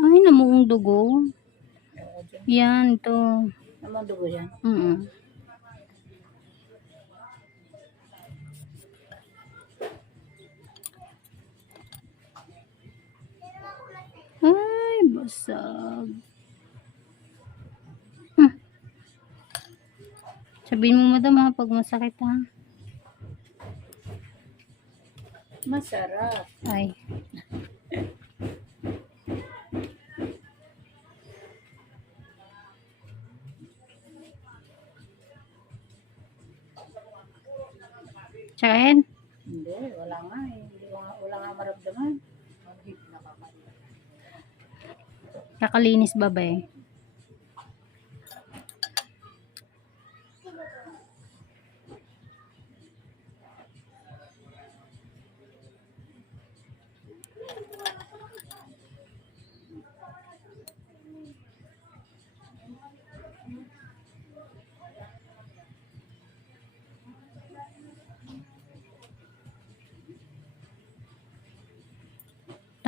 Ay, namuong dugo. Yan, ito. Namang dugo yan. Mm Ay, basag. Hmm. Sabihin mo, madam, ha, pag masakit, ha? Masarap. Ay. Tsakain? Hindi, wala nga eh. Nga, wala nga maramdaman. Kakalinis ba ba eh?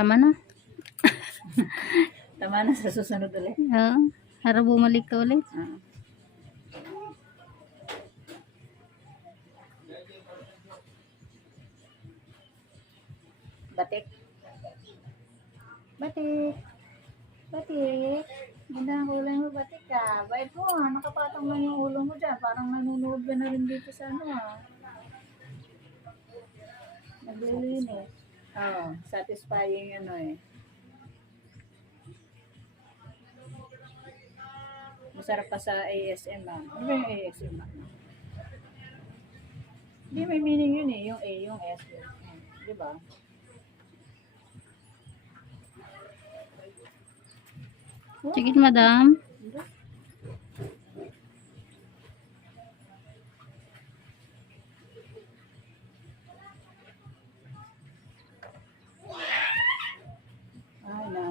Tama na. Tama na sa susunod ulit. Oo. Para bumalik ka ulit. Ah. Batik. Batik. Batik. Ganda ang kulay mo, batik ka. Bait mo ah, nakapatong lang yung ulo mo dyan. Parang nanonood ka na rin dito sa ano ah. Naglilinis. Oo, oh, satisfying ano eh. Masarap pa sa ASM ah. Ano yung ASM ah? Hindi, may meaning yun eh. Yung A, yung S. Di ba? Sige, madam.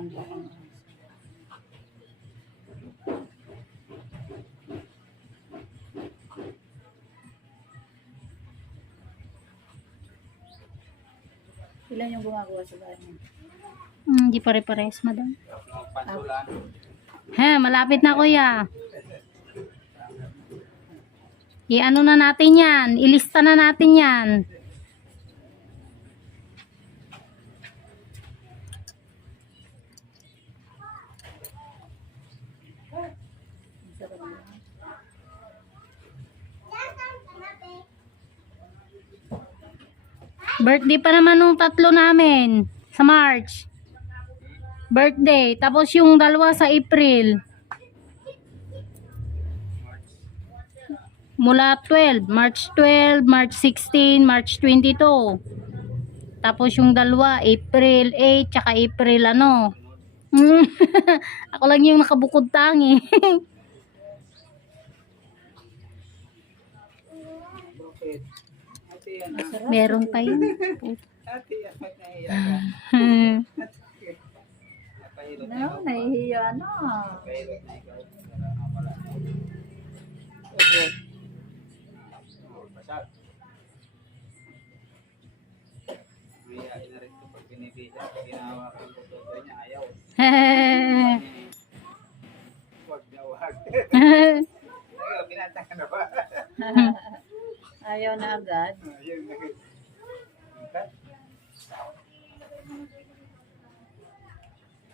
Ang Ilan yung gumagawa sa bahay mo? Hmm, Hindi pare-pares, madam. He, malapit na kuya. I-ano na natin yan. Ilista na natin yan. Birthday pa naman nung tatlo namin. Sa March. Birthday. Tapos yung dalawa sa April. Mula 12. March 12, March 16, March 22. Tapos yung dalawa, April 8, tsaka April ano. Ako lang yung nakabukod tangi. Bakit? Ate yan ah. Meron pa yun. Ate yan. Ba't nahiya ka? Napahilot na No, ikaw. nahihiya na. Napahilot na ikaw. Wala nga pala. Obo. Oh, basag. Mahihain na rin ito pag binibida. Pag ginahawakan ko to niya, ayaw. Na huwag. Ayaw, binata ka na ba? Ayaw na agad. Ayun, nag- Ha?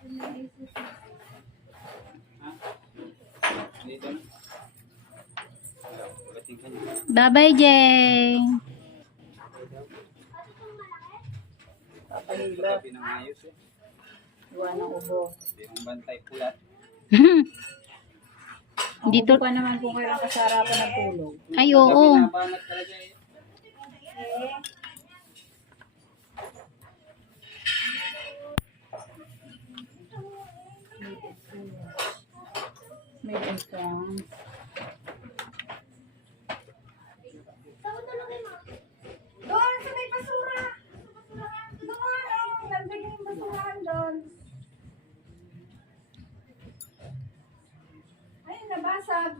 Dito na. Ayaw, ulatin ka niya. Bye-bye, Jay. Eh. Iwan ng ubo. Yung bantay pulat. Ang Dito- pa naman kung kailan ka sa harapan ng tulog. Ay, oo. Talaga eh. In France. Doon sa may basura. Doon, oh, nandun yung basurahan doon. Ay, nabasag.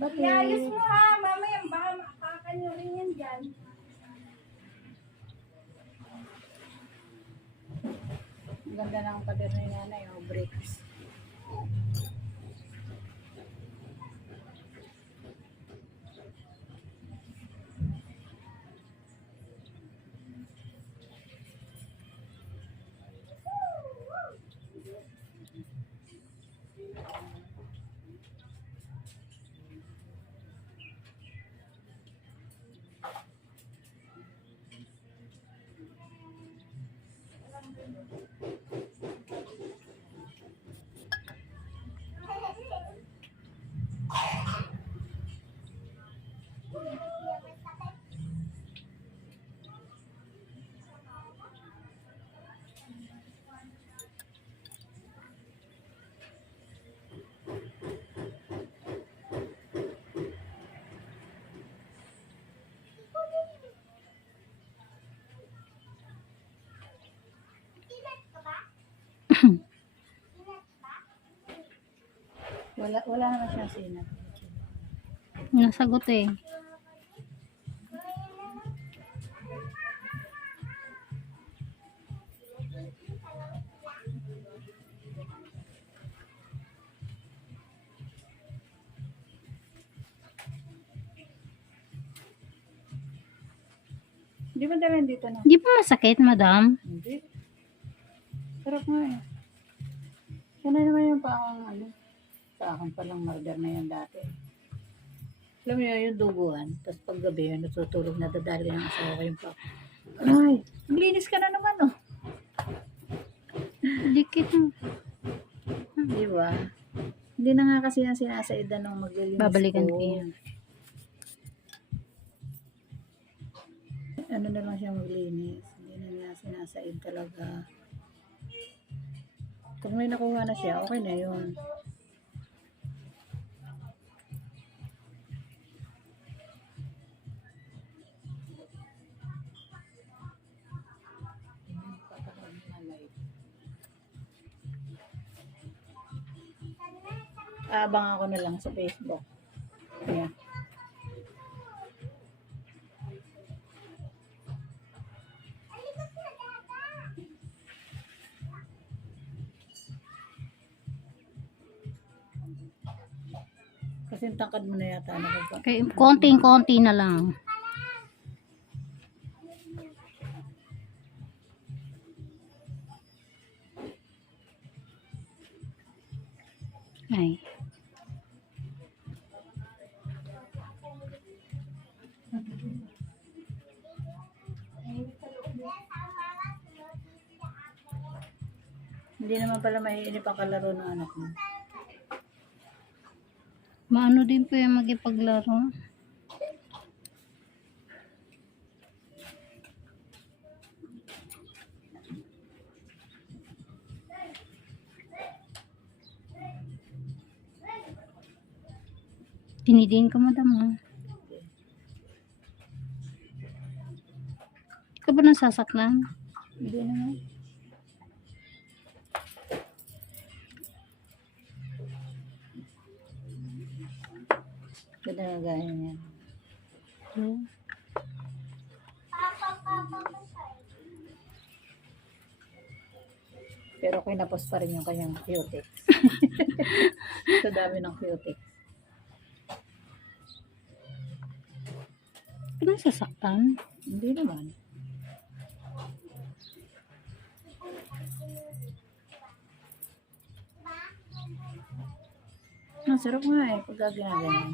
Ba't Iayos mo ha, mamaya baka makakan nyo rin yan dyan. Ganda ng pader ni nanay, oh, bricks. Wala, wala naman siyang sinat. Nasagot eh. Hindi ba dala dito na? Di ba masakit, madam? Hindi. Sarap nga eh. Yan na naman yung parang ano. Sa akin palang murder na yan dati. Alam mo yun, yung duguan. Tapos paggabi yun, natutulog na dadali ng asawa ko yung pa. Ay, maglinis ka na naman oh. Dikit mo. Di ba? Hindi na nga kasi yan sinasaidan ng maglilinis Babalikan ko. ko yan. Ano na lang siya maglinis. Hindi na niya sinasaid talaga. Pag may nakuha na siya, okay na yun. Abang ako na lang sa Facebook. Ayan. Kasi ang tangkad mo na yata. Ano ba? Okay, konting-konti na lang. Hindi naman pala maiinip ang kalaro ng anak mo. Maano din po yung magipaglaro. Tinidiin ka madam ha. Di ka ba nasasaklan? Hindi naman. Niya. Hmm. Pero kinapos pa rin yung kanyang cutex. Sa dami ng cutex. Di ba nasasaktan? Hindi naman. Ang sarap nga eh, pagka ginaganyan.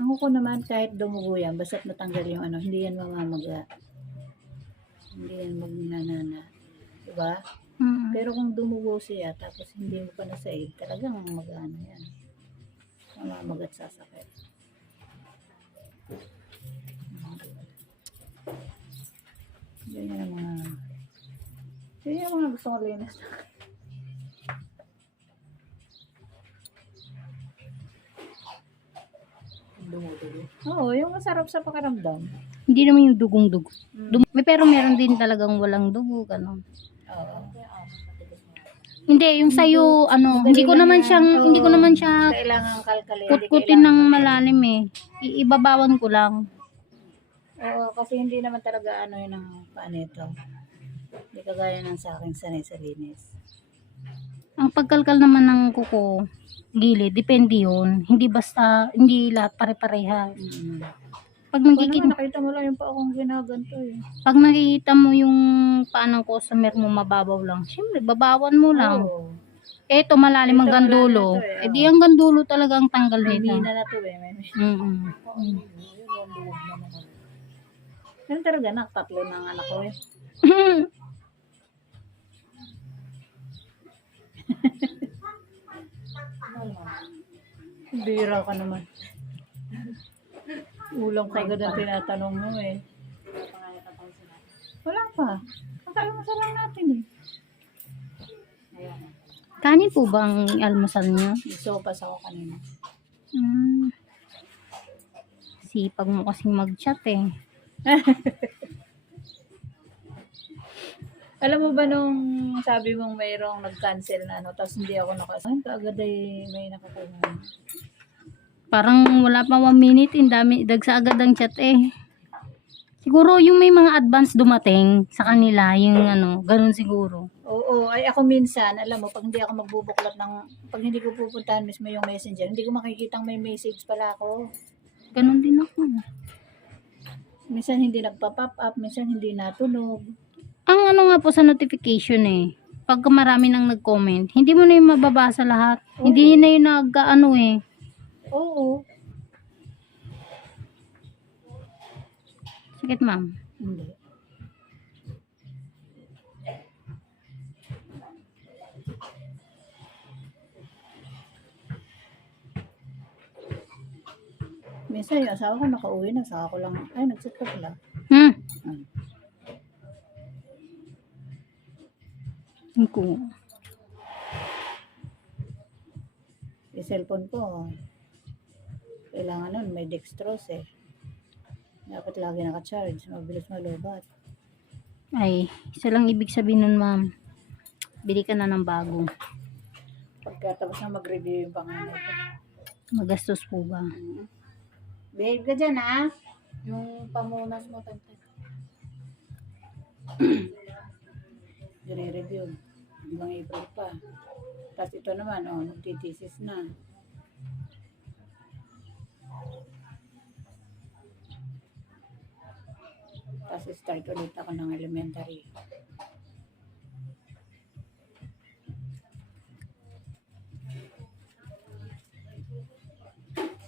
Ang ko naman kahit dumugo yan, basta't matanggal yung ano, hindi yan mamamaga. Hindi yan magnanana. Diba? Mm. Pero kung dumugo siya, tapos hindi mo pa nasaid, talagang mag-ano yan. Mamamagat sasakit. Yan yan ang mga... Yan yung mga gusto kong linis. Dumudugo. Oo, yung masarap sa pakiramdam. Hindi naman yung dugong-dugo. Dum- may pero meron din talagang walang dugo, gano'n. Oo. Hindi, yung sa'yo, ano, hindi ko naman siyang, hindi ko naman siya Kailangan kalkalin. kutkutin ng malalim eh. I- ibabawan ko lang. Oo, kasi hindi naman talaga ano yun ang paano ito. Hindi kagaya ng sa akin sanay sa linis. Ang pagkalkal naman ng kuko, gilid, depende yun. Hindi basta, hindi lahat pare-pareha. Mm. Pag nakikita, naman nakita mo lang yung pa akong ginaganto eh. pag nakikita mo yung paa ng customer mo mababaw lang, syempre, babawan mo lang. Oo. Eto, malalim ang gandulo. eh, Eh, di ang gandulo talaga ang tanggal nito. mina na to eh. May mina. Mm-mm. Yun Ganun talaga nak, tatlo ng anak ko eh. Bira ka naman. Ulang kagad ang tinatanong mo eh. Wala pa. Kakalumasan lang natin eh. Kanin po ba ang almusal niyo? May sopas ako kanina. Mm. Sipag mo kasing mag-chat eh. Alam mo ba nung sabi mong mayroong nag-cancel na ano, tapos hindi ako nakasahan, kaagad ay may nakakuha. Parang wala pa one minute, yung dami, dagsa agad ang chat eh. Siguro yung may mga advance dumating sa kanila, yung ano, ganun siguro. Oo, ay ako minsan, alam mo, pag hindi ako magbubuklat ng, pag hindi ko pupuntahan mismo yung messenger, hindi ko makikitang may message pala ako. Ganun din ako. Minsan hindi nagpa-pop up, minsan hindi natunog. Ang ano nga po sa notification eh, pagka marami nang nag-comment, hindi mo na yung mababasa lahat. Hindi na yung nag-ano eh. Oo. Sakit ma'am. Hindi. Minsan yung asawa ko nakauwi na, saka ko lang, ay, nagsit ka pala. Hmm. Hmm. Ko. Yung cellphone ko, kailangan nun, may dextrose eh. Dapat lagi naka-charge, mabilis malubat. Ay, isa lang ibig sabihin nun ma'am. Bili ka na ng bago. Pagkatapos na mag-review yung panganay ko. Magastos po ba? Behave ka dyan, ha? Yung pamunas mo, tagtag. Dire-review. Hanggang April pa. Tapos ito naman, oh, magtitisis na. Tapos start ulit ako ng elementary.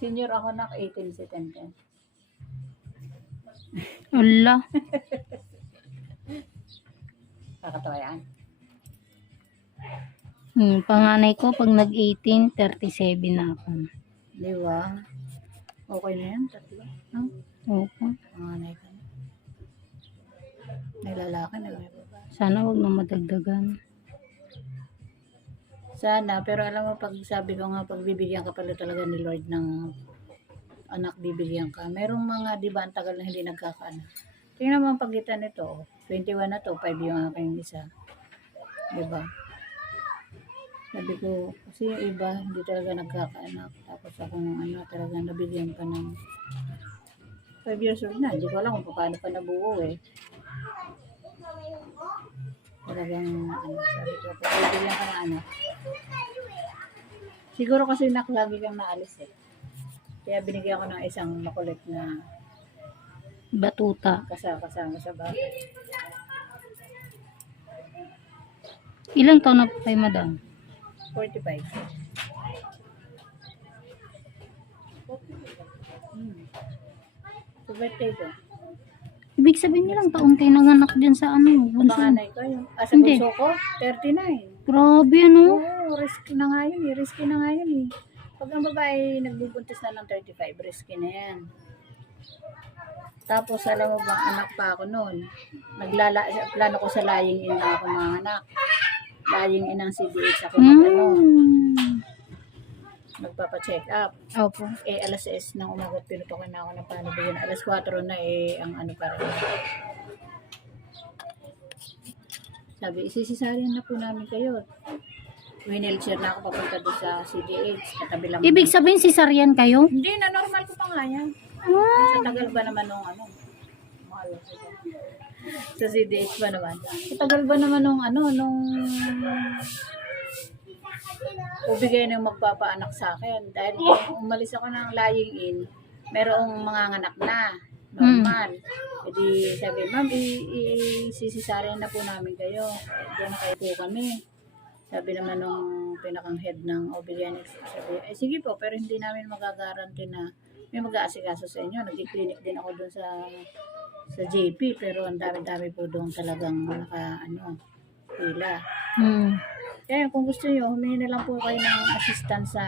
Senior ako na 18 si Tenten. Ala. Kakatawa yan. Hmm, panganay ko pag nag-18, 37 na ako. Di ba? Okay na yan, tatlo. No? Opo. Panganay ka na. May lalaki na may babae. Sana wag na madagdagan. Sana, pero alam mo, pag sabi ko nga, pagbibigyan ka pala talaga ni Lord ng anak, bibigyan ka. Merong mga, di ba, ang tagal na hindi nagkakaanak. Tingnan mo ang pagitan nito, oh. 21 na to, 5 yung aking isa. Di ba? Sabi ko, kasi yung iba, hindi talaga nagkakaanak. Tapos ako ng ano, talaga nabigyan pa ng 5 years old na. Hindi ko alam kung paano pa nabuo eh. Talagang, ano, sabi ko, bibigyan ka ng anak, Siguro kasi nak lagi kang naalis eh. Kaya binigyan ko ng isang makulit na Batuta. kasama, kasama sa bahay. Ilang taon na po kayo, madam? 45. Hmm. Sa birthday ko. Ibig sabihin nilang taon kayo nanganak dyan sa ano, bunso. Panganay ko yun. Ah, sa Hindi. bunso ko, 39. Grabe ano. Oo, risky na nga yun eh. Risky na nga yun eh. Pag ang babae nagbubuntis na ng 35, risky na yan. Tapos alam mo ba, anak pa ako noon. Naglala, plano ko sa lying in na ako mga anak. Lying in ang CDH ako mag ano, Hmm. Magpapa-check up. Opo. Eh, alas 6 ng umaga, pinutokin na ako ng panubigan. Alas 4 na eh, ang ano pa rin. Sabi, isisisarian na po namin kayo. winelchair na ako papunta doon sa CDH. Katabi lang. Ibig sabihin, cesarean kayo? Hindi na, normal ko pa nga yan. Ah, Sa tagal ba naman nung ano? Mahal ko siya. Sa CDH ba naman? Sa tagal ba naman nung ano, nung ubigay ng magpapaanak sa akin. Dahil nung umalis ako ng lying in, merong mga anak na. Normal. E di sabi, ma'am, i-sisisaryan na po namin kayo. Diyan na kayo po kami. Sabi naman nung pinakang head ng Obedianics, sabi, eh sige po, pero hindi namin magagaranti na may mag-aasikaso sa inyo. Nag-clinic din ako doon sa sa JP, pero ang dami-dami po doon talagang naka, ano, pila. hmm. Kaya kung gusto nyo, humingi na lang po kayo ng assistance sa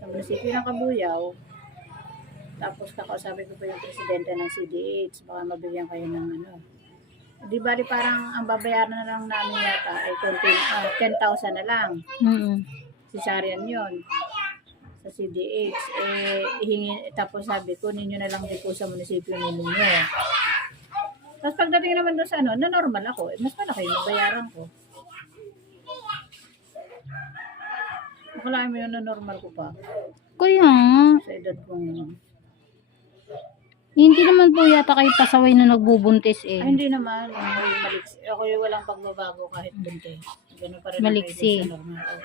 sa munisipyo ng Kabuyaw. Tapos kakausapin ko po yung presidente ng CDH, baka mabigyan kayo ng ano. Di bali parang ang babayaran na lang namin yata ay 20, ah, 10,000 na lang. Mm-mm. Cesarean yon sa CDH. Eh, ihingi, tapos sabi ko, ninyo na lang din po sa munisipyo ninyo. Tapos pagdating naman doon sa ano, na normal ako, eh, mas malaki yung bayaran ko. Akala mo yun na normal ko pa Kaya nga, sa edad kong yun. hindi naman po yata kayo pasaway na nagbubuntis eh. Ay, hindi naman. Ako yung maliksi. Ako yung walang pagbabago kahit bunte. Ganun pa rin. ang Maliksi. edad sa normal.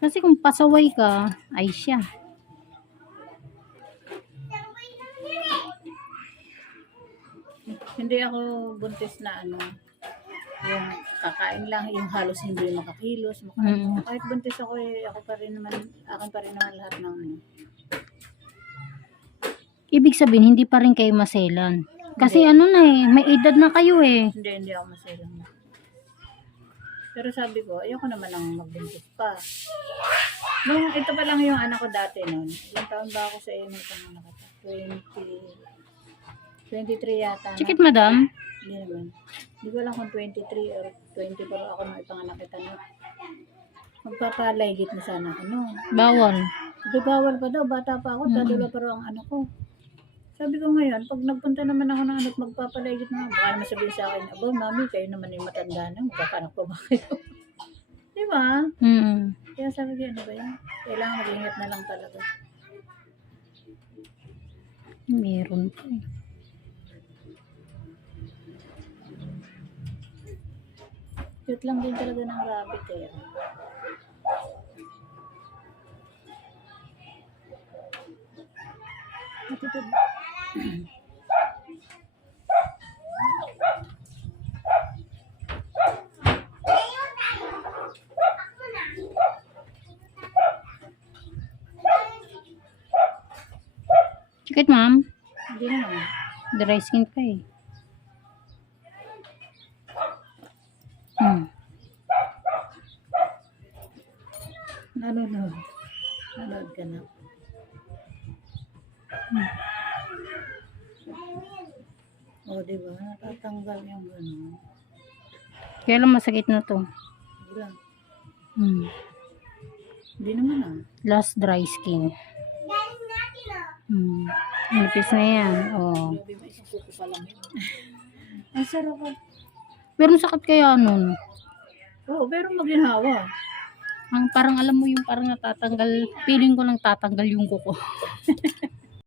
Kasi kung pasaway ka, ay siya. Hindi ako buntis na ano, kakain lang, yung halos hindi makakilos. Makain. Mm. Kahit buntis ako eh, ako pa rin naman, akin pa rin naman lahat ng ano. Ibig sabihin, hindi pa rin kayo maselan. Kasi ano na eh, may edad na kayo eh. Hindi, hindi ako maselang. Pero sabi ko, ayoko naman ang magbuntis pa. Nung ito pa lang yung anak ko dati noon, ilang taon ba ako sa ko? 20, 23 yata. na. Chikit madam, Hindi naman. Hindi ko alam kung 23 or 20 pero ako nung ipanganak kita na. Magpapalaygit na sana ako noon. bawal. Hindi bawal pa daw, bata pa ako, dadula pa raw ang ano ko. Sabi ko ngayon, pag nagpunta naman ako ng anak, magpapalaygit na, baka naman sabihin sa akin, aba, mami, kayo naman yung matanda na, magkakanak pa ba kayo? Di ba? Mm. Kaya sabi ko, ano ba yan? Kailangan mag-ingat na lang talaga. Meron pa eh. Cute lang din talaga ng rabbit eh. Matutod. Chikit ma'am, Hindi naman. dry skin pa eh. Hmm. Nanonood. Nanonood ka na. O, oh, di ba? Natatanggal yung gano'n. Kaya lang masakit na to. Wala. Hmm. Hindi naman ah. Last dry skin. Hmm. Nipis na yan. Oh. Ang sarap ah. Pero sakit kaya nun. Oo, pero maginhawa. Ang parang alam mo yung parang natatanggal, feeling ko lang tatanggal yung kuko.